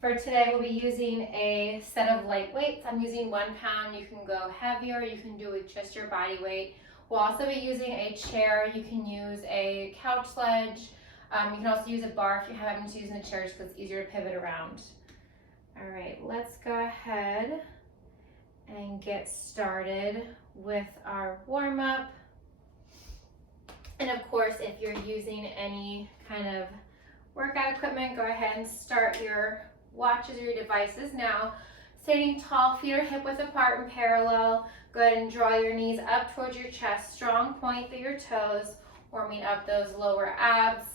For today, we'll be using a set of light weights. I'm using 1 pound. You can go heavier. You can do with just your body weight. We'll also be using a chair. You can use a couch ledge. You can also use a bar if you haven't been using the chair just because it's easier to pivot around. All right, let's go ahead and get started with our warm-up. And of course, if you're using any kind of workout equipment, go ahead and start your watches or your devices now. Standing tall, feet are hip width apart and parallel. Go ahead and draw your knees up towards your chest. Strong point through your toes, warming up those lower abs.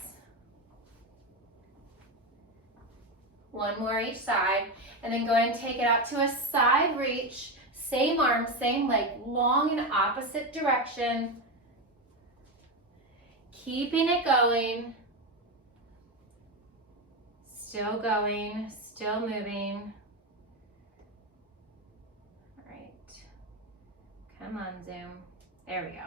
One more each side. And then go ahead and take it out to a side reach. Same arm, same leg, long in opposite direction. Keeping it going. Still going, still moving. All right. Come on, Zoom. There we go.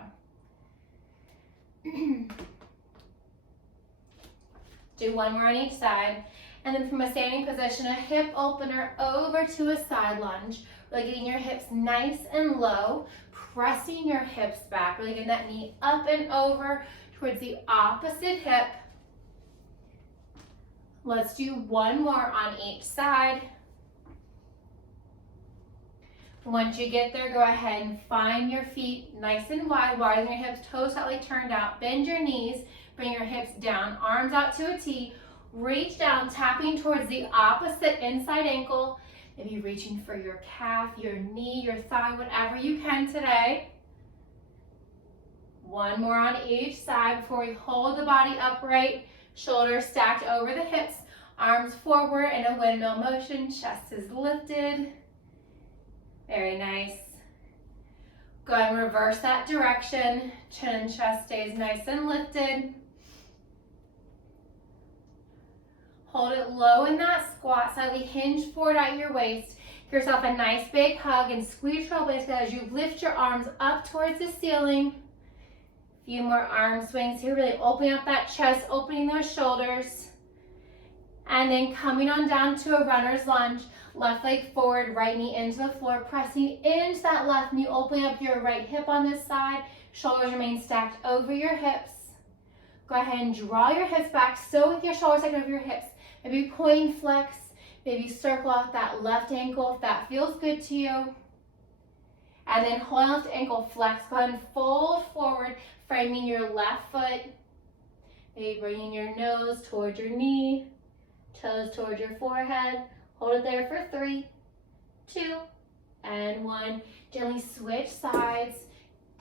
Do one more on each side. And then from a standing position, a hip opener over to a side lunge. Really getting your hips nice and low, pressing your hips back, really getting that knee up and over towards the opposite hip. Let's do one more on each side. Once you get there, go ahead and find your feet nice and wide, widen your hips, toes slightly turned out, bend your knees, bring your hips down, arms out to a T, reach down, tapping towards the opposite inside ankle, maybe reaching for your calf, your knee, your thigh, whatever you can today. One more on each side before we hold the body upright, shoulders stacked over the hips, arms forward in a windmill motion, chest is lifted. Very nice. Go ahead and reverse that direction. Chin and chest stays nice and lifted. Hold it low in that squat, slightly hinge forward at your waist. Give yourself a nice big hug and squeeze your elbows as you lift your arms up towards the ceiling. Few more arm swings here, really opening up that chest, opening those shoulders. And then coming on down to a runner's lunge, left leg forward, right knee into the floor, pressing into that left knee, opening up your right hip on this side, shoulders remain stacked over your hips. Go ahead and draw your hips back, still with your shoulders stacked over your hips. Maybe point flex, maybe circle out that left ankle if that feels good to you. And then holding left ankle flex, go ahead and fold forward, framing your left foot. Maybe bringing your nose towards your knee, toes towards your forehead. Hold it there for 3, 2, and 1. Gently switch sides.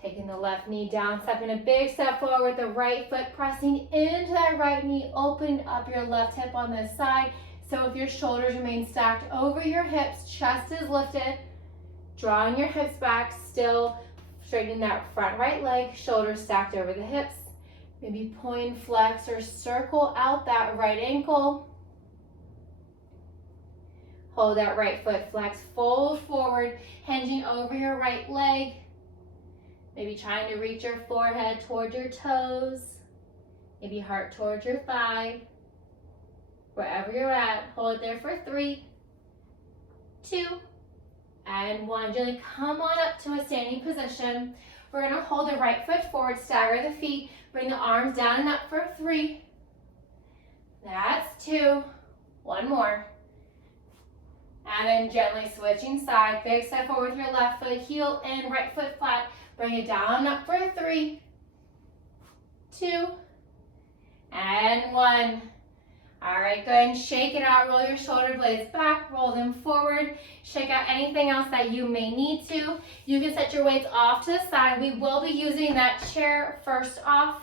Taking the left knee down, stepping a big step forward with the right foot, pressing into that right knee, opening up your left hip on this side. So if your shoulders remain stacked over your hips, chest is lifted, drawing your hips back, still straightening that front right leg, shoulders stacked over the hips. Maybe point flex or circle out that right ankle. Hold that right foot flex, fold forward, hinging over your right leg. Maybe trying to reach your forehead towards your toes. Maybe heart towards your thigh. Wherever you're at, hold it there for 3, 2, and 1. Gently come on up to a standing position. We're gonna hold the right foot forward, stagger the feet, bring the arms down and up for 3. That's 2. One more. And then gently switching side, big step forward with your left foot, heel in, right foot flat. Bring it down, up for 3, 2, and 1. All right, go ahead and shake it out. Roll your shoulder blades back, roll them forward. Shake out anything else that you may need to. You can set your weights off to the side. We will be using that chair first off.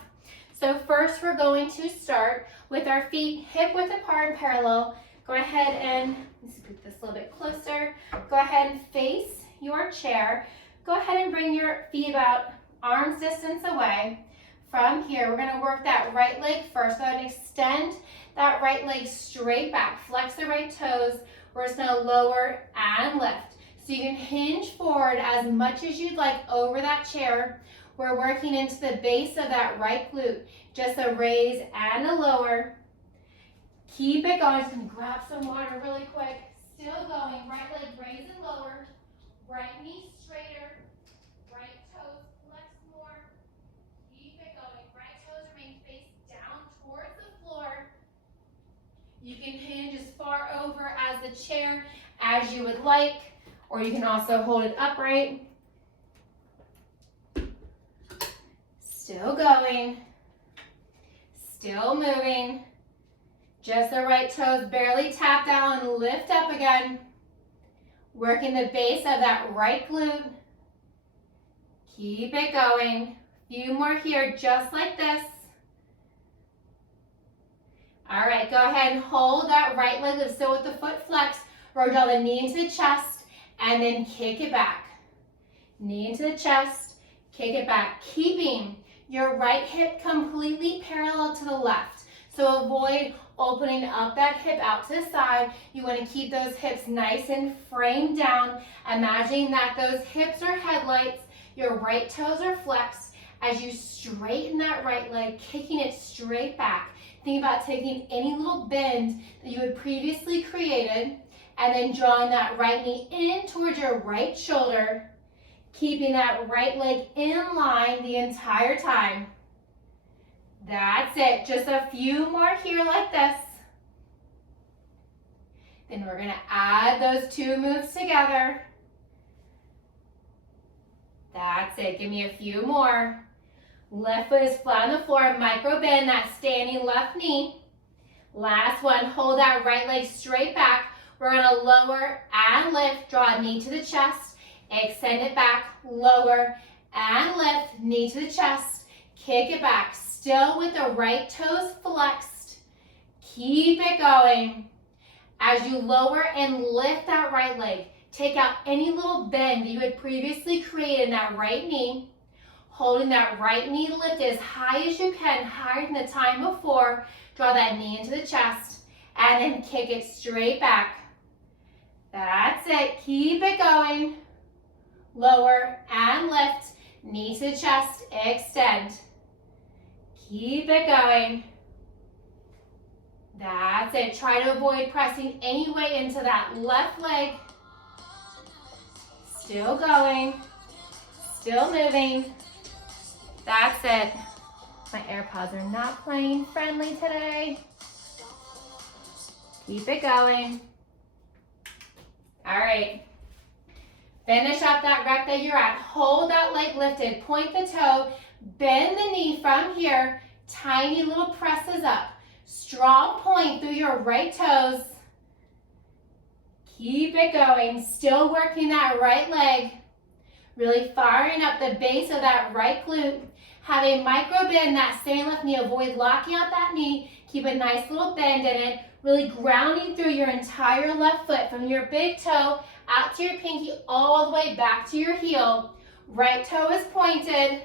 So first we're going to start with our feet hip width apart and parallel. Go ahead and, let's put this a little bit closer. Go ahead and face your chair. Go ahead and bring your feet about arm's distance away. From here, we're gonna work that right leg first. Go ahead and extend that right leg straight back. Flex the right toes. We're just gonna lower and lift. So you can hinge forward as much as you'd like over that chair. We're working into the base of that right glute. Just a raise and a lower. Keep it going. Just gonna grab some water really quick. Still going. Right leg raised and lowered. Right knee straighter. Right toes flex more. Keep it going. Right toes remain face down towards the floor. You can hinge as far over as the chair as you would like, or you can also hold it upright. Still going. Still moving. Just the right toes barely tap down and lift up again. Working the base of that right glute. Keep it going. Few more here, just like this. All right, go ahead and hold that right leg lift. So with the foot flexed, we're gonna draw the knee into the chest and then kick it back. Knee into the chest, kick it back. Keeping your right hip completely parallel to the left. So avoid opening up that hip out to the side. You want to keep those hips nice and framed down. Imagining that those hips are headlights. Your right toes are flexed. As you straighten that right leg, kicking it straight back. Think about taking any little bend that you had previously created and then drawing that right knee in towards your right shoulder. Keeping that right leg in line the entire time. That's it. Just a few more here like this. Then we're going to add those two moves together. That's it. Give me a few more. Left foot is flat on the floor. Micro bend that standing left knee. Last one. Hold that right leg straight back. We're going to lower and lift. Draw a knee to the chest. Extend it back. Lower and lift. Knee to the chest. Kick it back. Still with the right toes flexed. Keep it going. As you lower and lift that right leg, take out any little bend that you had previously created in that right knee. Holding that right knee lifted as high as you can, higher than the time before. Draw that knee into the chest and then kick it straight back. That's it. Keep it going. Lower and lift. Knee to the chest. Extend. Keep it going. That's it. Try to avoid pressing any weight into that left leg. Still going. Still moving. That's it. My AirPods are not playing friendly today. Keep it going. All right. Finish up that rep that you're at. Hold that leg lifted. Point the toe. Bend the knee from here. Tiny little presses up. Strong point through your right toes. Keep it going. Still working that right leg. Really firing up the base of that right glute. Have a micro bend that same left knee. Avoid locking out that knee. Keep a nice little bend in it. Really grounding through your entire left foot from your big toe out to your pinky all the way back to your heel. Right toe is pointed.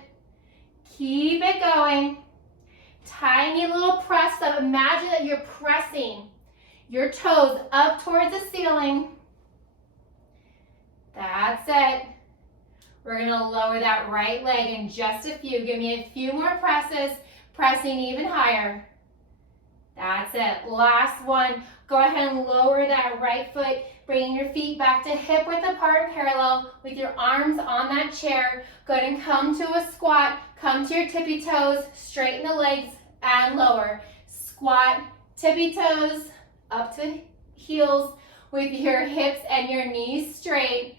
Keep it going. Tiny little press up. Imagine that you're pressing your toes up towards the ceiling. That's it. We're going to lower that right leg in just a few. Give me a few more presses, pressing even higher. That's it. Last one. Go ahead and lower that right foot, bringing your feet back to hip width apart parallel with your arms on that chair. Go ahead and come to a squat. Come to your tippy toes, straighten the legs and lower. Squat, tippy toes, up to heels with your hips and your knees straight.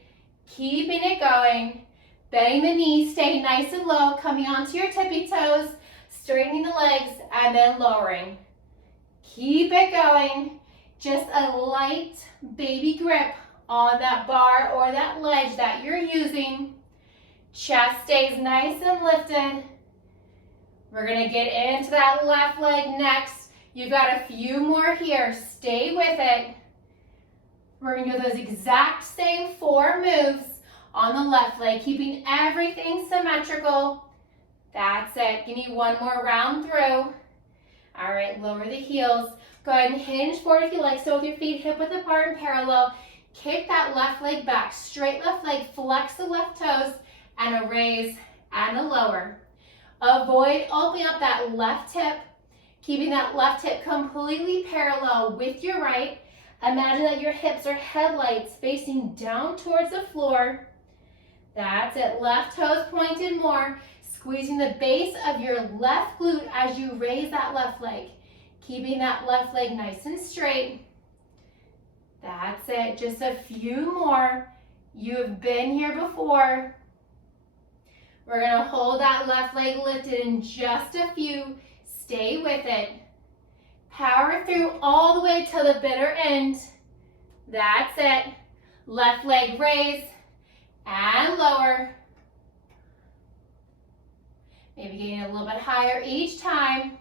Keeping it going. Bending the knees, stay nice and low, coming onto your tippy toes, straightening the legs and then lowering. Keep it going. Just a light baby grip on that bar or that ledge that you're using. Chest stays nice and lifted. We're going to get into that left leg next. You've got a few more here. Stay with it. We're going to do those exact same 4 moves on the left leg, keeping everything symmetrical. That's it. Give me one more round through. All right, lower the heels. Go ahead and hinge forward if you like. So with your feet hip width apart and parallel, kick that left leg back. Straight left leg, flex the left toes, and a raise and a lower. Avoid opening up that left hip. Keeping that left hip completely parallel with your right. Imagine that your hips are headlights facing down towards the floor. That's it. Left toes pointed more. Squeezing the base of your left glute as you raise that left leg. Keeping that left leg nice and straight. That's it. Just a few more. You've been here before. We're going to hold that left leg lifted in just a few. Stay with it. Power through all the way to the bitter end. That's it. Left leg raise and lower. Maybe getting a little bit higher each time.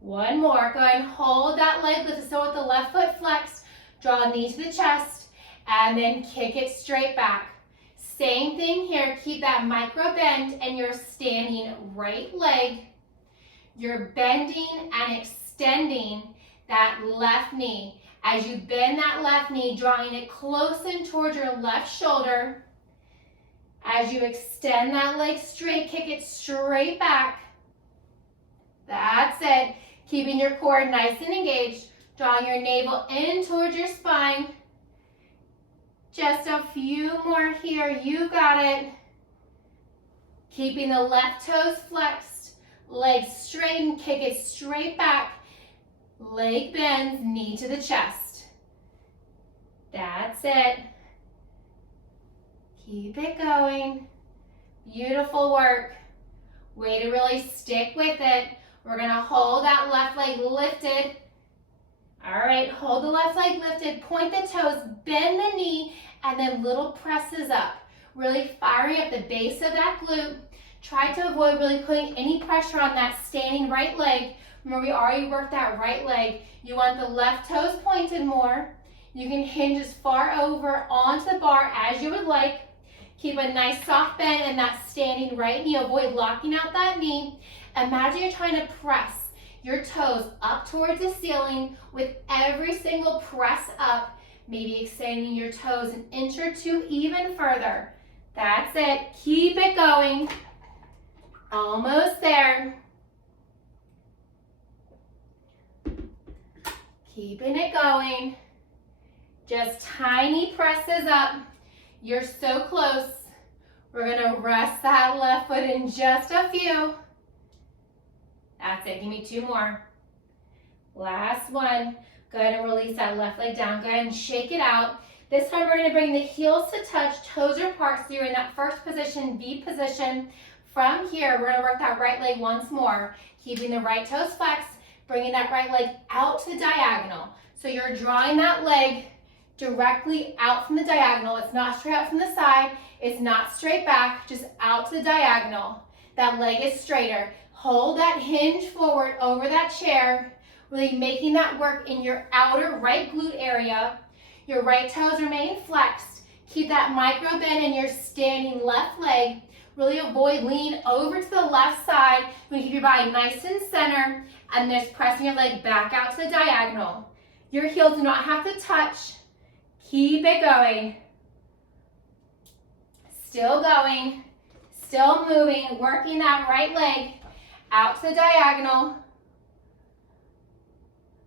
One more. Go ahead and hold that leg lifted. So with the left foot flexed, draw a knee to the chest, and then kick it straight back. Same thing here. Keep that micro bend and your standing right leg. You're bending and extending that left knee. As you bend that left knee, drawing it close in towards your left shoulder. As you extend that leg straight, kick it straight back. That's it. Keeping your core nice and engaged. Drawing your navel in towards your spine. Just a few more here. You got it. Keeping the left toes flexed. Legs straighten. Kick it straight back. Leg bends. Knee to the chest. That's it. Keep it going. Beautiful work. Way to really stick with it. We're going to hold that left leg lifted. All right, hold the left leg lifted. Point the toes, bend the knee, and then little presses up. Really firing up the base of that glute. Try to avoid really putting any pressure on that standing right leg. Remember, we already worked that right leg. You want the left toes pointed more. You can hinge as far over onto the bar as you would like. Keep a nice soft bend in that standing right knee. Avoid locking out that knee. Imagine you're trying to press your toes up towards the ceiling with every single press up. Maybe extending your toes an inch or two even further. That's it. Keep it going. Almost there. Keeping it going. Just tiny presses up. You're so close. We're going to rest that left foot in just a few. That's it. Give me two more. Last one. Go ahead and release that left leg down. Go ahead and shake it out. This time we're going to bring the heels to touch, toes are apart, so you're in that first position, V position. From here, we're going to work that right leg once more, keeping the right toes flexed, bringing that right leg out to the diagonal. So you're drawing that leg directly out from the diagonal. It's not straight out from the side. It's not straight back, just out to the diagonal. That leg is straighter. Hold that hinge forward over that chair, really making that work in your outer right glute area. Your right toes remain flexed. Keep that micro bend in your standing left leg. Really avoid leaning over to the left side. You want to keep your body nice and center, and just pressing your leg back out to the diagonal. Your heels do not have to touch. Keep it going. Still going. Still moving. Working that right leg out to the diagonal.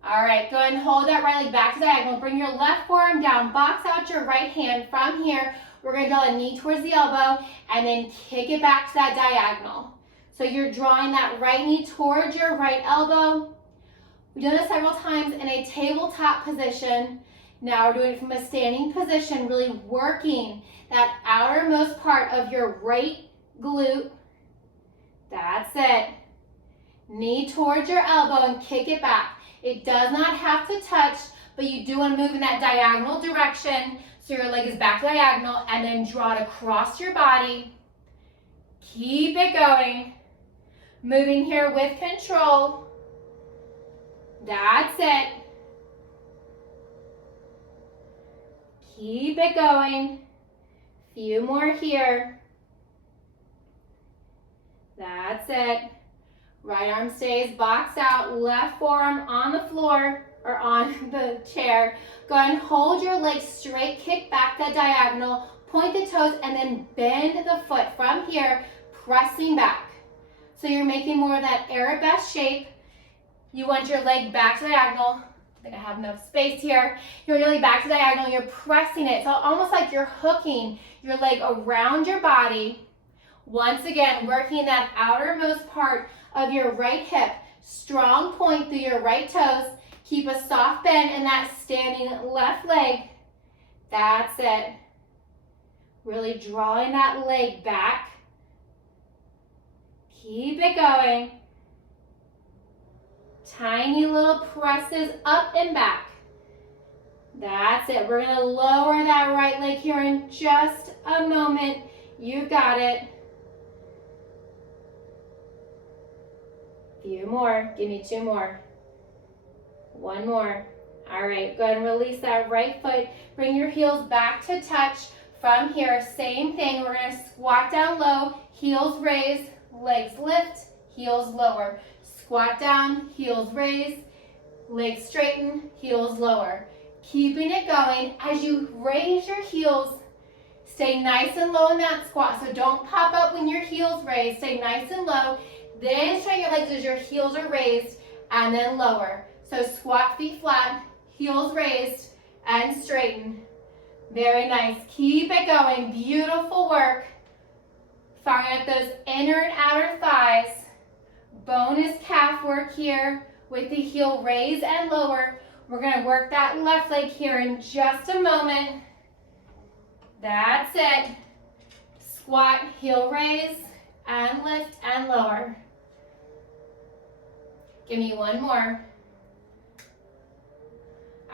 All right, go ahead and hold that right leg back to diagonal. Bring your left forearm down. Box out your right hand. From here, we're going to draw a knee towards the elbow and then kick it back to that diagonal. So you're drawing that right knee towards your right elbow. We've done this several times in a tabletop position. Now we're doing it from a standing position, really working that outermost part of your right glute. That's it. Knee towards your elbow and kick it back. It does not have to touch, but you do want to move in that diagonal direction. So your leg is back diagonal, and then draw it across your body. Keep it going. Moving here with control. That's it. Keep it going. Few more here. That's it. Right arm stays boxed out, left forearm on the floor or on the chair. Go ahead and hold your legs straight, kick back that diagonal, point the toes, and then bend the foot from here, pressing back. So you're making more of that arabesque shape. You want your leg back to diagonal. I think I have enough space here. You're really back to diagonal. You're pressing it. So almost like you're hooking your leg around your body. Once again, working that outermost part of your right hip. Strong point through your right toes. Keep a soft bend in that standing left leg. That's it. Really drawing that leg back. Keep it going. Tiny little presses up and back. That's it. We're going to lower that right leg here in just a moment. You've got it. Few more. Give me 2 more. 1 more. All right, go ahead and release that right foot. Bring your heels back to touch. From here, same thing. We're going to squat down low, heels raise, legs lift, heels lower. Squat down, heels raise, legs straighten, heels lower. Keeping it going. As you raise your heels, stay nice and low in that squat. So don't pop up when your heels raise. Stay nice and low. Then straighten your legs as your heels are raised and then lower. So squat, feet flat, heels raised and straighten. Very nice. Keep it going. Beautiful work. Firing up those inner and outer thighs. Bonus calf work here with the heel raise and lower. We're going to work that left leg here in just a moment. That's it. Squat, heel raise, and lift and lower. Give me 1 more.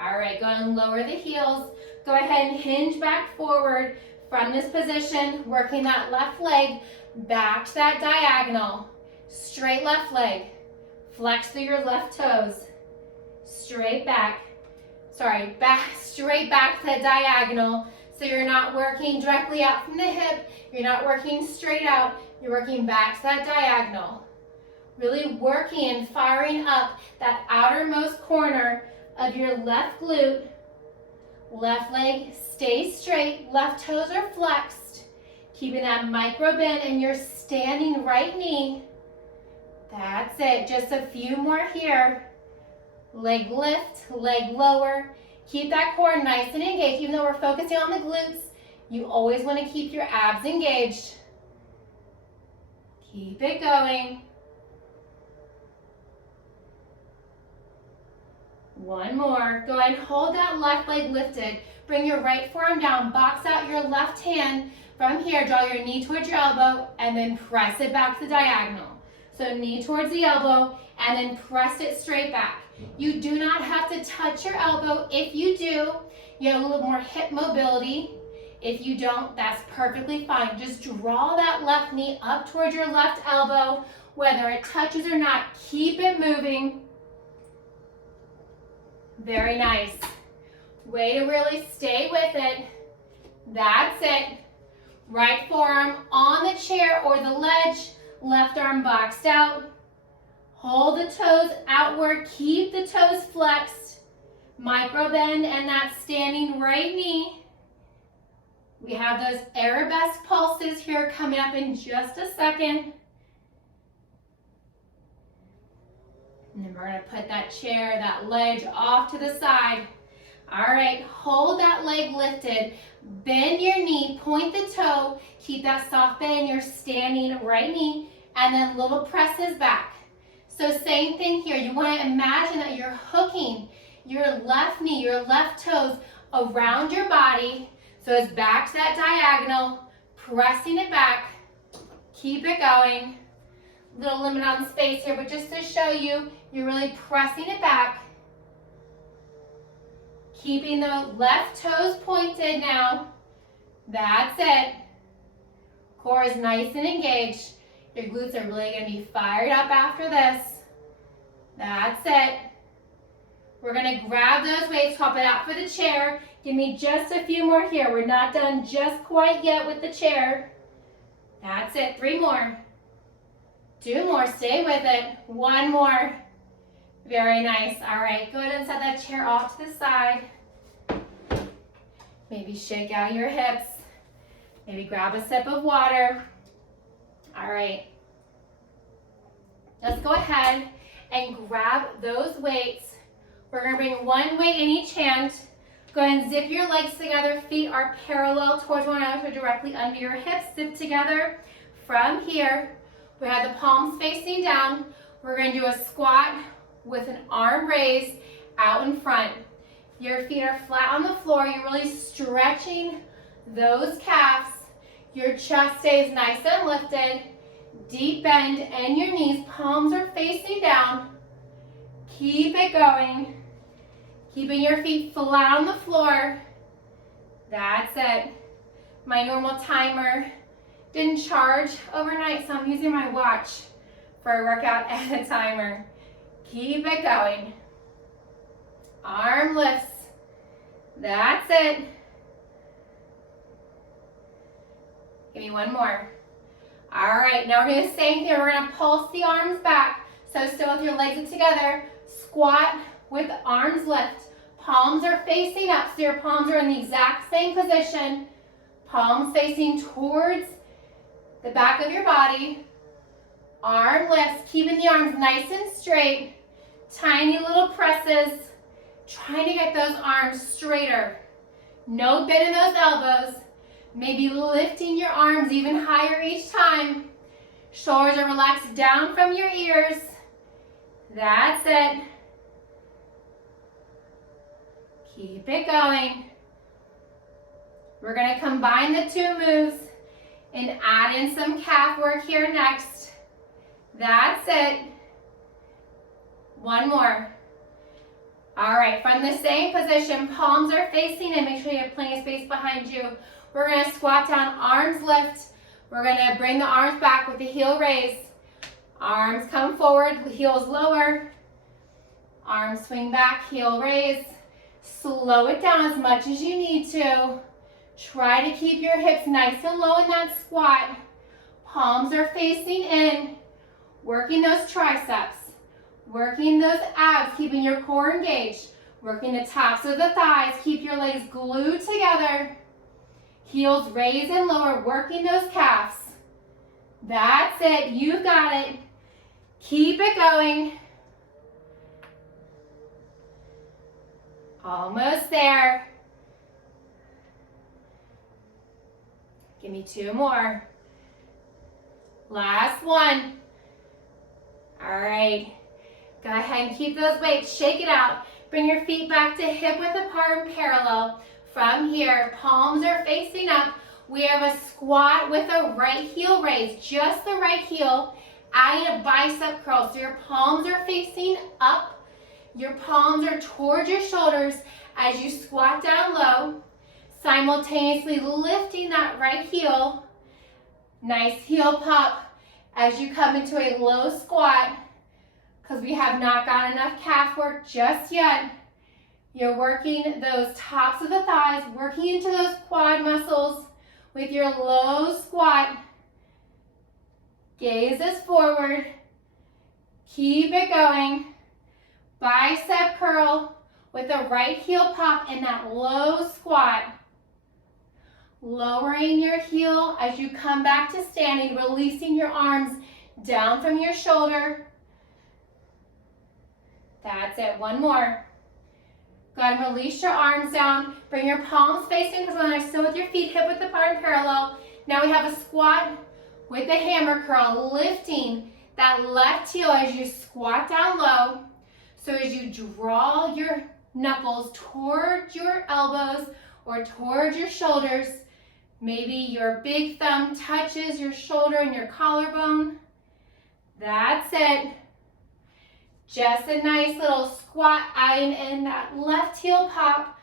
All right, go ahead and lower the heels. Go ahead and hinge back forward from this position, working that left leg back to that diagonal. Straight left leg. Flex through your left toes. Straight back. Straight back to that diagonal. So you're not working directly out from the hip. You're not working straight out. You're working back to that diagonal. Really working and firing up that outermost corner of your left glute. Left leg stays straight. Left toes are flexed. Keeping that micro bend in your standing right knee. That's it. Just a few more here. Leg lift, leg lower. Keep that core nice and engaged. Even though we're focusing on the glutes, you always want to keep your abs engaged. Keep it going. 1 more. Go ahead and hold that left leg lifted. Bring your right forearm down. Box out your left hand. From here, draw your knee towards your elbow and then press it back to the diagonal. So knee towards the elbow and then press it straight back. You do not have to touch your elbow. If you do, you have a little more hip mobility. If you don't, that's perfectly fine. Just draw that left knee up towards your left elbow. Whether it touches or not, keep it moving. Very nice. Way to really stay with it. That's it. Right forearm on the chair or the ledge. Left arm boxed out. Hold the toes outward. Keep the toes flexed. Micro bend and that standing right knee. We have those arabesque pulses here coming up in just a second. And then we're going to put that chair, that ledge off to the side. All right, hold that leg lifted. Bend your knee, point the toe, keep that soft bend in your standing right knee, and then little presses back. So same thing here. You want to imagine that you're hooking your left knee, your left toes around your body. So it's back to that diagonal, pressing it back. Keep it going. Little limit on space here, but just to show you, you're really pressing it back. Keeping the left toes pointed now. That's it. Core is nice and engaged. Your glutes are really going to be fired up after this. That's it. We're going to grab those weights, swap it out for the chair. Give me just a few more here. We're not done just quite yet with the chair. That's it. 3 more. 2 more. Stay with it. 1 more. Very nice. All right, go ahead and set that chair off to the side. Maybe shake out your hips. Maybe grab a sip of water. All right. let's go ahead and grab those weights. We're gonna bring one weight in each hand. Go ahead and zip your legs together. Feet are parallel towards one another, so directly under your hips. Zip together. From here, we have the palms facing down. We're gonna do a squat with an arm raised out in front. Your feet are flat on the floor. You're really stretching those calves. Your chest stays nice and lifted. Deep bend in your knees. Palms are facing down. Keep it going. Keeping your feet flat on the floor. That's it. My normal timer didn't charge overnight, so I'm using my watch for a workout and a timer. Keep it going. Arm lifts. That's it. Give me one more. All right, now we're gonna same thing. We're gonna pulse the arms back. So still with your legs together, squat with arms lift. Palms are facing up, so your palms are in the exact same position. Palms facing towards the back of your body. Arm lifts, keeping the arms nice and straight. Tiny little presses. Trying to get those arms straighter. No bend in those elbows. Maybe lifting your arms even higher each time. Shoulders are relaxed down from your ears. That's it. Keep it going. We're going to combine the two moves and add in some calf work here next. That's it. One more. All right, from the same position, palms are facing in. Make sure you have plenty of space behind you. We're going to squat down, arms lift. We're going to bring the arms back with the heel raise. Arms come forward, heels lower. Arms swing back, heel raise. Slow it down as much as you need to. Try to keep your hips nice and low in that squat. Palms are facing in. Working those triceps. Working those abs, keeping your core engaged. Working the tops of the thighs. Keep your legs glued together. Heels raise and lower, working those calves. That's it, you got it. Keep it going. Almost there. Give me two more. Last one. All right. Go ahead and keep those weights. Shake it out. Bring your feet back to hip width apart and parallel. From here, palms are facing up. We have a squat with a right heel raise. Just the right heel. Adding a bicep curl. So your palms are facing up. Your palms are towards your shoulders as you squat down low. Simultaneously lifting that right heel. Nice heel pop as you come into a low squat, because we have not got enough calf work just yet. You're working those tops of the thighs, working into those quad muscles with your low squat. Gaze is forward. Keep it going. Bicep curl with the right heel pop in that low squat. Lowering your heel as you come back to standing, releasing your arms down from your shoulder. That's it, one more. Go ahead and release your arms down. Bring your palms facing, because when I still with your feet hip width apart and parallel. Now we have a squat with the hammer curl, lifting that left heel as you squat down low. So as you draw your knuckles towards your elbows or towards your shoulders, maybe your big thumb touches your shoulder and your collarbone. That's it. Just a nice little squat, adding in that left heel pop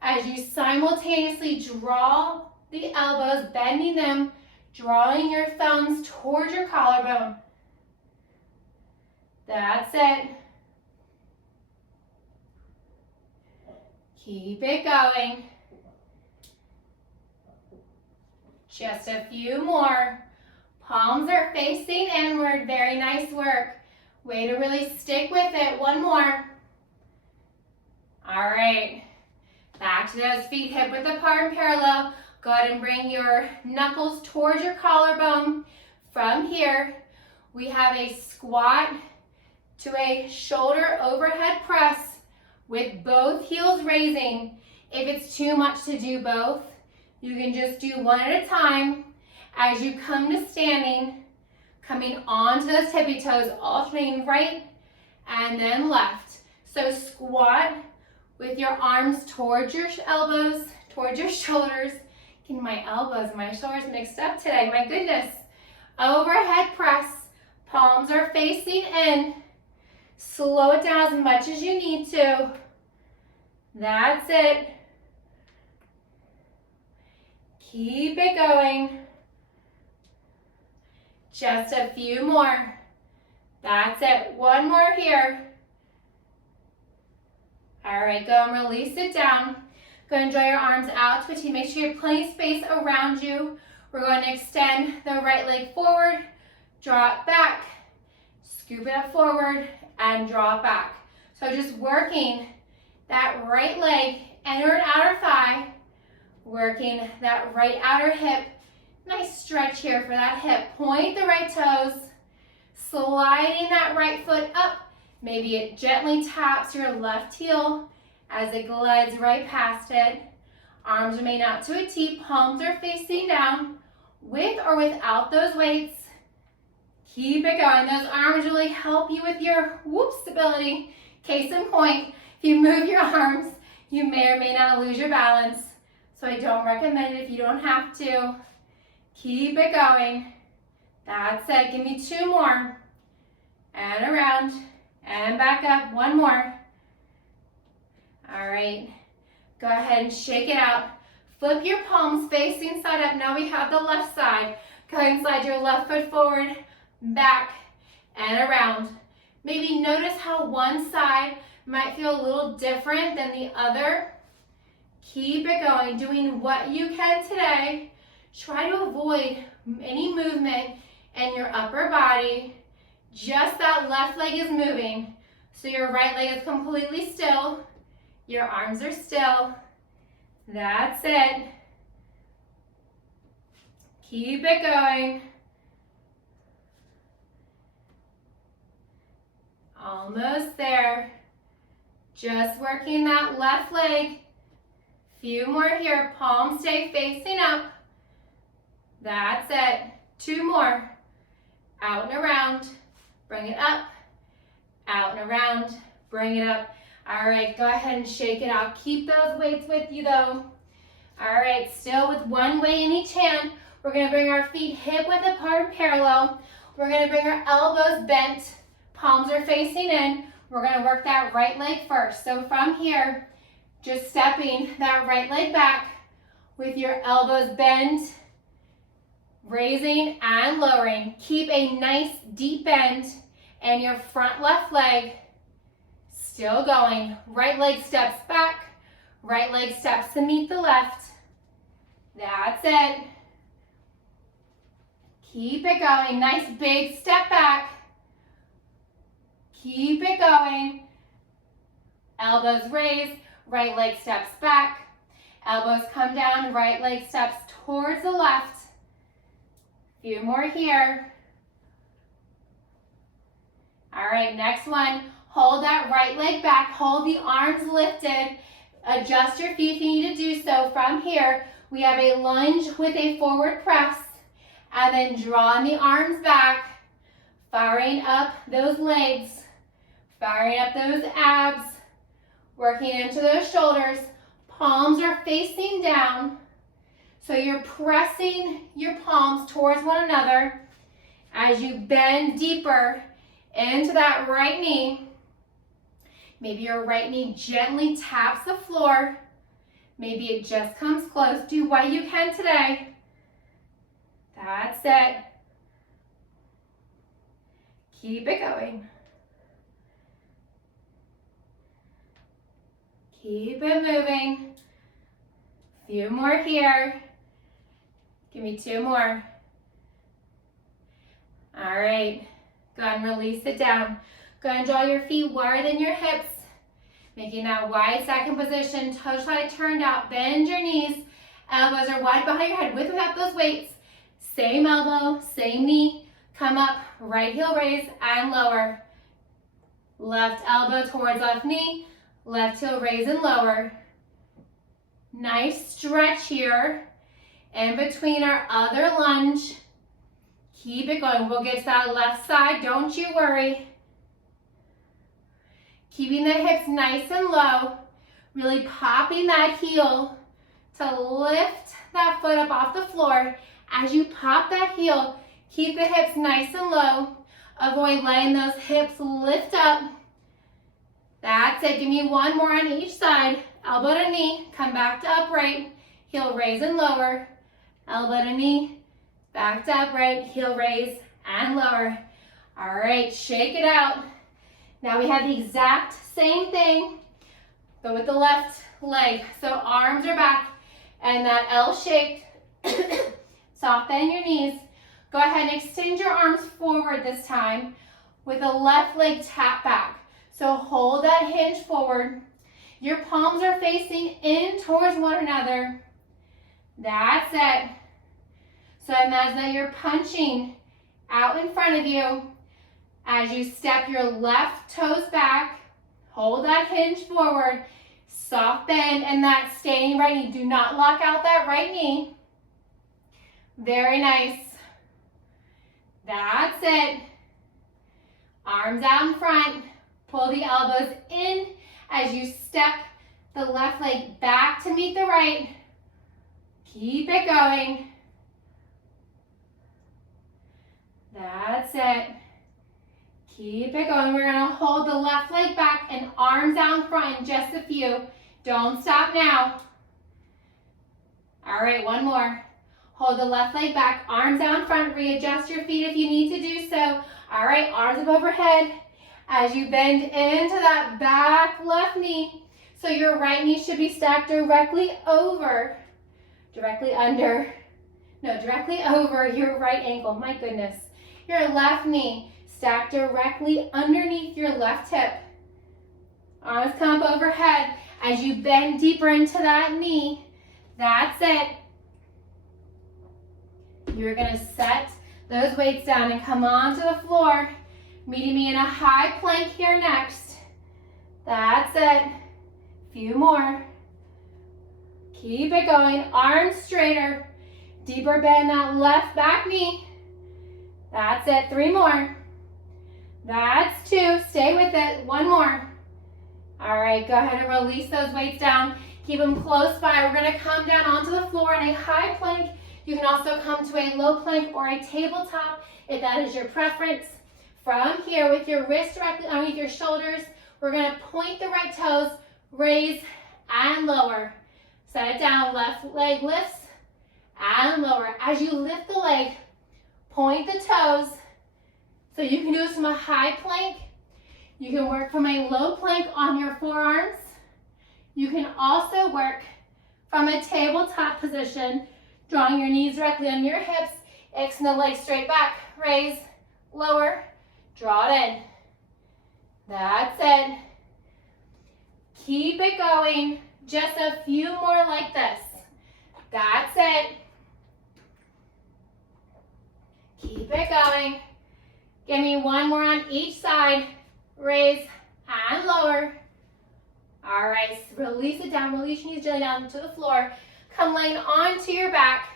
as you simultaneously draw the elbows, bending them, drawing your thumbs towards your collarbone. That's it. Keep it going. Just a few more. Palms are facing inward. Very nice work. Way to really stick with it. One more. All right. Back to those feet hip width apart and parallel. Go ahead and bring your knuckles towards your collarbone. From here, We have a squat to a shoulder overhead press with both heels raising. If it's too much to do both, you can just do one at a time. As you come to standing, coming onto those tippy toes, alternating right and then left. So squat with your arms towards your elbows, towards your shoulders. Getting my elbows and my shoulders mixed up today, my goodness. Overhead press, palms are facing in. Slow it down as much as you need to. That's it. Keep it going. Just a few more. That's it. One more here. All right, go and release it down. Go and draw your arms out to a T. Make sure you have plenty of space around you. We're going to extend the right leg forward, draw it back, scoop it up forward, and draw it back. So just working that right leg, inner and outer thigh, working that right outer hip. Nice stretch here for that hip. Point the right toes, sliding that right foot up. Maybe it gently taps your left heel as it glides right past it. Arms remain out to a T, palms are facing down, with or without those weights. Keep it going. Those arms really help you with your stability. Case in point, if you move your arms, you may or may not lose your balance. So I don't recommend it if you don't have to. Keep it going. That's it. Give me two more. And around. And back up. One more. All right. Go ahead and shake it out. Flip your palms facing side up. Now we have the left side. Go ahead and slide your left foot forward, back, and around. Maybe notice how one side might feel a little different than the other. Keep it going, doing what you can today. Try to avoid any movement in your upper body. Just that left leg is moving. So your right leg is completely still. Your arms are still. That's it. Keep it going. Almost there. Just working that left leg. Few more here. Palms stay facing up. That's it. Two more. Out and around. Bring it up. Out and around. Bring it up. All right, go ahead and shake it out. Keep those weights with you though. All right, still with one weight in each hand. We're gonna bring our feet hip width apart and parallel. We're gonna bring our elbows bent. Palms are facing in. We're gonna work that right leg first. So from here, just stepping that right leg back with your elbows bent, raising and lowering. Keep a nice deep bend in your front left leg. Still going. Right leg steps back. Right leg steps to meet the left. That's it. Keep it going. Nice big step back. Keep it going. Elbows raised. Right leg steps back. Elbows come down. Right leg steps towards the left. Few more here. All right, next one. Hold that right leg back. Hold the arms lifted. Adjust your feet if you need to do so. From here, we have a lunge with a forward press. And then drawing the arms back. Firing up those legs. Firing up those abs. Working into those shoulders. Palms are facing down. So you're pressing your palms towards one another as you bend deeper into that right knee. Maybe your right knee gently taps the floor. Maybe it just comes close. Do what you can today. That's it. Keep it going. Keep it moving. Few more here. Give me two more. All right. Go ahead and release it down. Go ahead and draw your feet wider than your hips. Making that wide second position. Toes slightly turned out. Bend your knees. Elbows are wide behind your head with or without those weights. Same elbow, same knee. Come up, right heel raise and lower. Left elbow towards left knee, left heel raise and lower. Nice stretch here. In between our other lunge. Keep it going. We'll get to that left side, don't you worry. Keeping the hips nice and low. Really popping that heel to lift that foot up off the floor. As you pop that heel, keep the hips nice and low. Avoid letting those hips lift up. That's it. Give me one more on each side. Elbow to knee, come back to upright. Heel raise and lower. Elbow to knee, back to upright, heel raise and lower. All right, shake it out. Now we have the exact same thing, but with the left leg. So arms are back and that L-shaped. Soft bend your knees. Go ahead and extend your arms forward this time with the left leg tap back. So hold that hinge forward. Your palms are facing in towards one another. That's it. So imagine that you're punching out in front of you. As you step your left toes back, hold that hinge forward, soft bend, and that staying right knee. Do not lock out that right knee. Very nice. That's it. Arms out in front. Pull the elbows in as you step the left leg back to meet the right. Keep it going. That's it. Keep it going. We're going to hold the left leg back and arms out in front in just a few. Don't stop now. All right, one more. Hold the left leg back, arms out in front. Readjust your feet if you need to do so. All right, arms up overhead as you bend into that back left knee. So your right knee should be stacked directly over, directly over your right ankle. My goodness. Your left knee stacked directly underneath your left hip. Arms come up overhead as you bend deeper into that knee. That's it. You're going to set those weights down and come onto the floor, meeting me in a high plank here next. That's it. Few more. Keep it going. Arms straighter. Deeper bend that left back knee. That's it. 3 more. That's 2. Stay with it. 1 more. All right, go ahead and release those weights down. Keep them close by. We're going to come down onto the floor in a high plank. You can also come to a low plank or a tabletop if that is your preference. From here, with your wrists directly underneath your shoulders, we're going to point the right toes, raise and lower. Set it down. Left leg lifts and lower. As you lift the leg, point the toes. So you can do this from a high plank. You can work from a low plank on your forearms. You can also work from a tabletop position, drawing your knees directly under your hips, extend the legs straight back, raise, lower, draw it in. That's it. Keep it going. Just a few more like this. That's it. Keep it going. Give me 1 more on each side. Raise and lower. All right, release it down. Release your knees gently down to the floor. Come laying onto your back.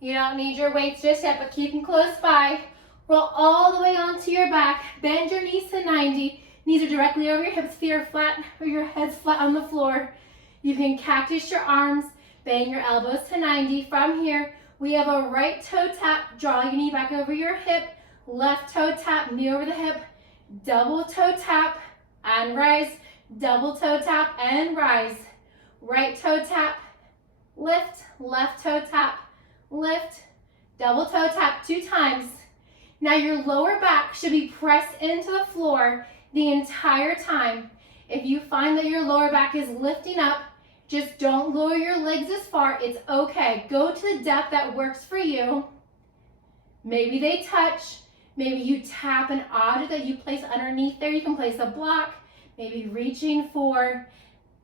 You don't need your weights just yet, but keep them close by. Roll all the way onto your back. Bend your knees to 90. Knees are directly over your hips. Feet are flat or your head's flat on the floor. You can cactus your arms. Bend your elbows to 90. From here, we have a right toe tap. Draw your knee back over your hip. Left toe tap, knee over the hip. Double toe tap and rise. Double toe tap and rise. Right toe tap, lift. Left toe tap, lift. Double toe tap 2 times. Now your lower back should be pressed into the floor the entire time. If you find that your lower back is lifting up, just don't lower your legs as far. It's okay. Go to the depth that works for you. Maybe they touch. Maybe you tap an object that you place underneath there. You can place a block. Maybe reaching for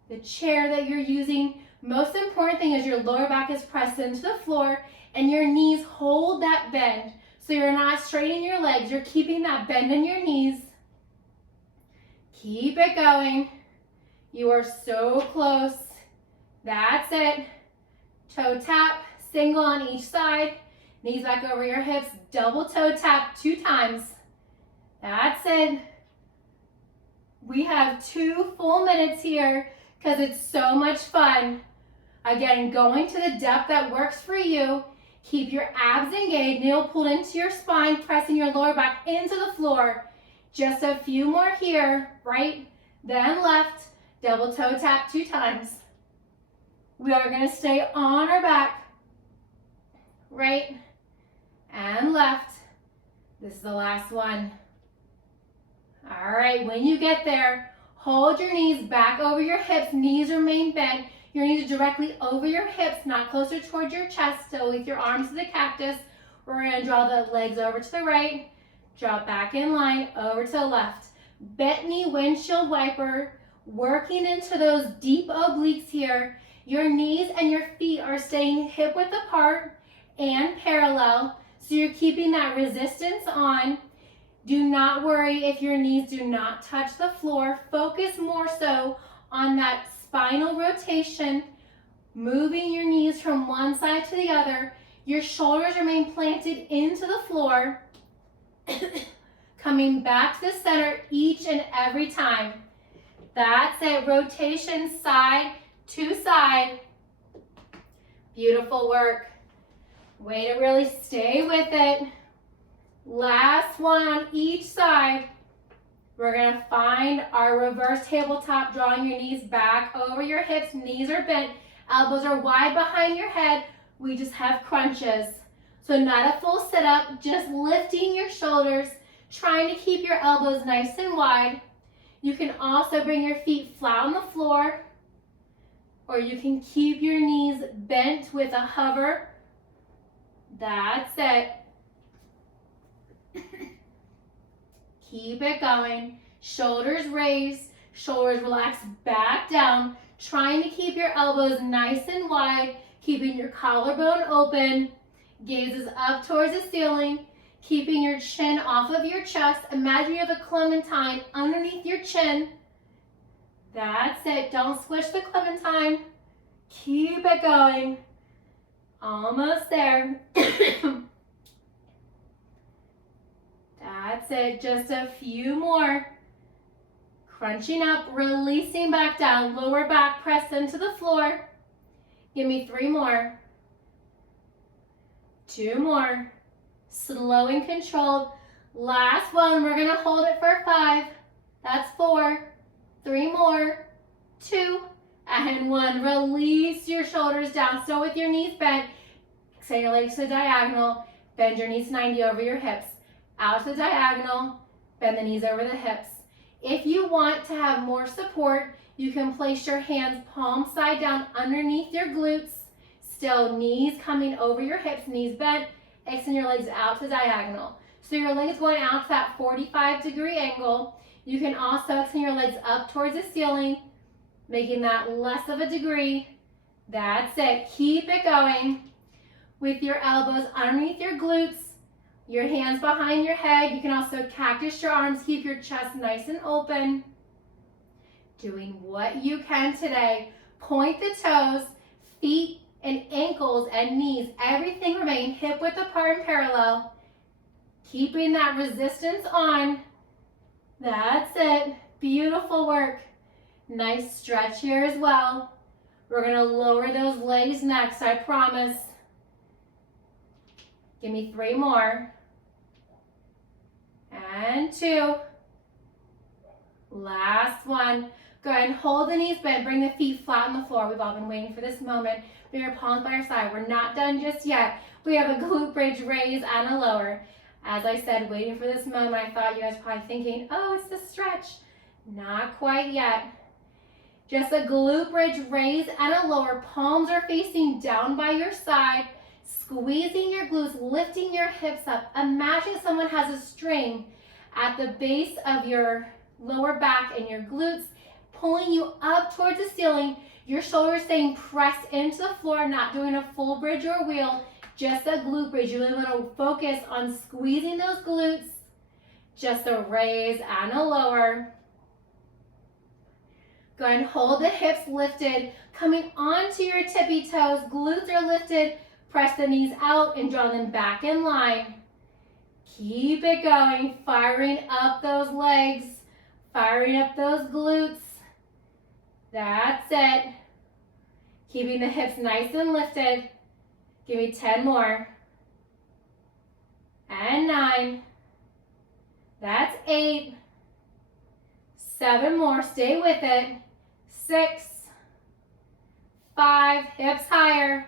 the chair that you're using. Most important thing is your lower back is pressed into the floor and your knees hold that bend. So you're not straightening your legs, you're keeping that bend in your knees. Keep it going. You are so close. That's it. Toe tap, single on each side. Knees back over your hips, double toe tap 2 times. That's it. We have 2 full minutes here because it's so much fun. Again, going to the depth that works for you. Keep your abs engaged, nail pulled into your spine, pressing your lower back into the floor. Just a few more here, right, then left, double toe tap 2 times. We are gonna stay on our back, right, and left. This is the last one. All right, when you get there, hold your knees back over your hips, knees remain bent. Your knees are directly over your hips, not closer towards your chest, still with your arms to the cactus. We're gonna draw the legs over to the right, drop back in line, over to the left. Bent knee windshield wiper, working into those deep obliques here. Your knees and your feet are staying hip width apart and parallel, so you're keeping that resistance on. Do not worry if your knees do not touch the floor. Focus more so on that spinal rotation, moving your knees from one side to the other. Your shoulders remain planted into the floor, coming back to the center each and every time. That's it, rotation side to side. Beautiful work. Way to really stay with it. Last one on each side. We're gonna find our reverse tabletop, drawing your knees back over your hips. Knees are bent, elbows are wide behind your head. We just have crunches. So not a full sit-up, just lifting your shoulders, trying to keep your elbows nice and wide. You can also bring your feet flat on the floor, or you can keep your knees bent with a hover. That's it. Keep it going. Shoulders raised, shoulders relaxed back down, trying to keep your elbows nice and wide, keeping your collarbone open, gazes up towards the ceiling, keeping your chin off of your chest. Imagine you have a clementine underneath your chin. That's it. Don't squish the clementine. Keep it going. Almost there. That's it, just a few more. Crunching up, releasing back down, lower back press into the floor. Give me 3 more. 2 more. Slow and controlled. Last one, we're gonna hold it for 5. That's 4. 3 more. 2 and 1. Release your shoulders down, still with your knees bent. Extend your legs to the diagonal. Bend your knees 90 over your hips. Out to the diagonal, bend the knees over the hips. If you want to have more support, you can place your hands palm side down underneath your glutes. Still, knees coming over your hips, knees bent. Extend your legs out to the diagonal. So your legs going out to that 45-degree angle. You can also extend your legs up towards the ceiling, making that less of a degree. That's it. Keep it going with your elbows underneath your glutes. Your hands behind your head. You can also cactus your arms, keep your chest nice and open. Doing what you can today. Point the toes, feet and ankles and knees. Everything remain hip width apart and parallel. Keeping that resistance on. That's it. Beautiful work. Nice stretch here as well. We're gonna lower those legs next, I promise. Give me 3 more. And 2. Last one. Go ahead and hold the knees bent. Bring the feet flat on the floor. We've all been waiting for this moment. Bring your palms by your side. We're not done just yet. We have a glute bridge raise and a lower. As I said, waiting for this moment. I thought you guys were probably thinking, oh, it's the stretch. Not quite yet. Just a glute bridge raise and a lower. Palms are facing down by your side. Squeezing your glutes, lifting your hips up. Imagine someone has a string at the base of your lower back and your glutes, pulling you up towards the ceiling. Your shoulders staying pressed into the floor, not doing a full bridge or wheel, just a glute bridge. You really want to focus on squeezing those glutes. Just a raise and a lower. Go ahead and hold the hips lifted, coming onto your tippy toes. Glutes are lifted. Press the knees out and draw them back in line. Keep it going, firing up those legs, firing up those glutes. That's it. Keeping the hips nice and lifted. Give me 10 more. And 9. That's 8. 7 more, stay with it. 6. 5, hips higher.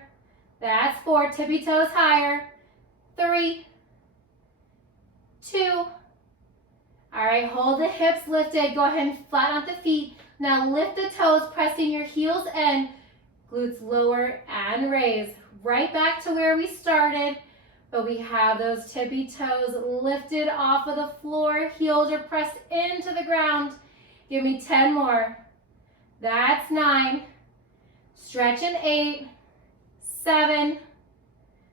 That's 4, tippy toes higher. 3. 2. All right, hold the hips lifted. Go ahead and flatten out the feet. Now lift the toes, pressing your heels in. Glutes lower and raise. Right back to where we started, but we have those tippy toes lifted off of the floor. Heels are pressed into the ground. Give me 10 more. That's 9. Stretch in 8. 7.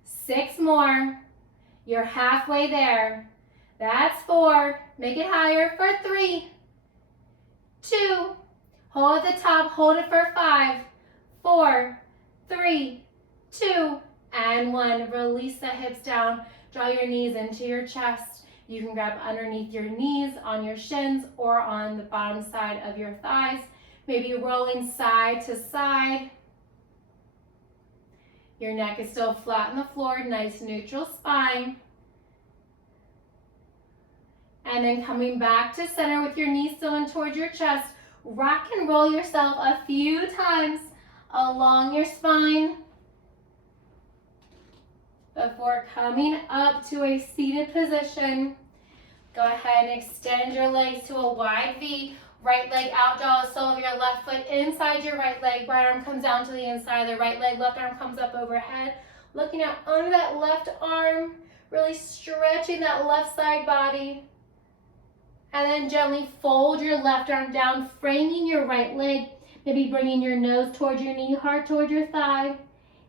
6 more. You're halfway there. That's 4. Make it higher for 3. 2. Hold at the top. Hold it for 5. 4. 3. 2. And 1. Release the hips down. Draw your knees into your chest. You can grab underneath your knees, on your shins, or on the bottom side of your thighs. Maybe rolling side to side. Your neck is still flat on the floor. Nice neutral spine. And then coming back to center with your knees still in towards your chest. Rock and roll yourself a few times along your spine before coming up to a seated position. Go ahead and extend your legs to a wide V. Right leg out, draw the sole of your left foot inside your right leg. Right arm comes down to the inside of the right leg. Left arm comes up overhead. Looking out under that left arm, really stretching that left side body. And then gently fold your left arm down, framing your right leg. Maybe bringing your nose towards your knee, heart towards your thigh.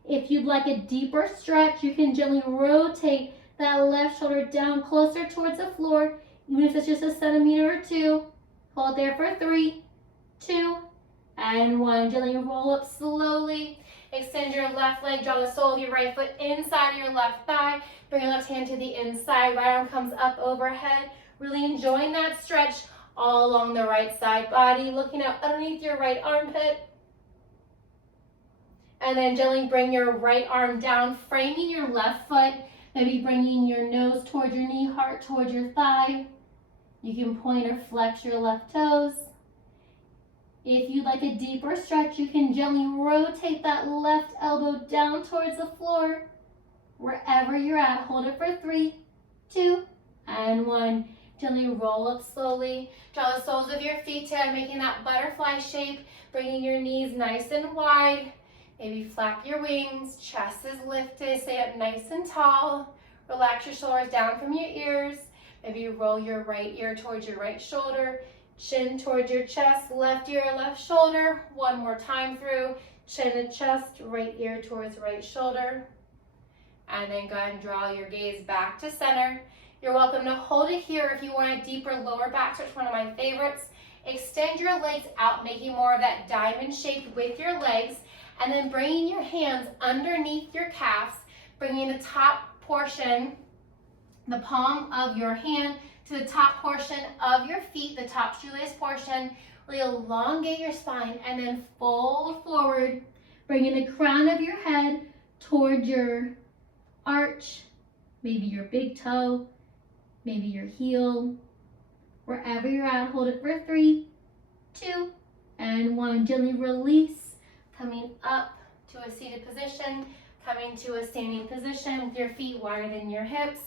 If you'd like a deeper stretch, you can gently rotate that left shoulder down closer towards the floor, even if it's just a centimeter or 2. Hold there for 3, 2, and 1. Gently roll up slowly. Extend your left leg, draw the sole of your right foot inside of your left thigh. Bring your left hand to the inside. Right arm comes up overhead. Really enjoying that stretch all along the right side body. Looking out underneath your right armpit. And then gently bring your right arm down, framing your left foot. Maybe bringing your nose towards your knee, heart towards your thigh. You can point or flex your left toes. If you'd like a deeper stretch, you can gently rotate that left elbow down towards the floor. Wherever you're at, hold it for 3, 2, and 1. Gently roll up slowly. Draw the soles of your feet down, making that butterfly shape. Bringing your knees nice and wide. Maybe flap your wings, chest is lifted, stay up nice and tall. Relax your shoulders down from your ears. Maybe roll your right ear towards your right shoulder, chin towards your chest, left ear, left shoulder. One more time through, chin to chest, right ear towards right shoulder. And then go ahead and draw your gaze back to center. You're welcome to hold it here if you want a deeper lower back stretch, one of my favorites. Extend your legs out, making more of that diamond shape with your legs. And then bringing your hands underneath your calves, bringing the top portion, the palm of your hand to the top portion of your feet, the top shoelace portion. Really elongate your spine and then fold forward, bringing the crown of your head toward your arch, maybe your big toe, maybe your heel. Wherever you're at, hold it for 3, 2, and 1. Gently release. Coming up to a seated position, coming to a standing position with your feet wider than your hips.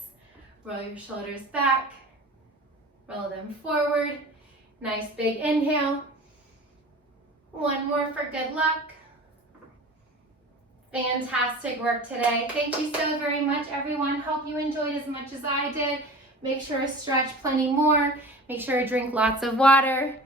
Roll your shoulders back, roll them forward. Nice big inhale. One more for good luck. Fantastic work today. Thank you so very much, everyone. Hope you enjoyed as much as I did. Make sure to stretch plenty more. Make sure to drink lots of water.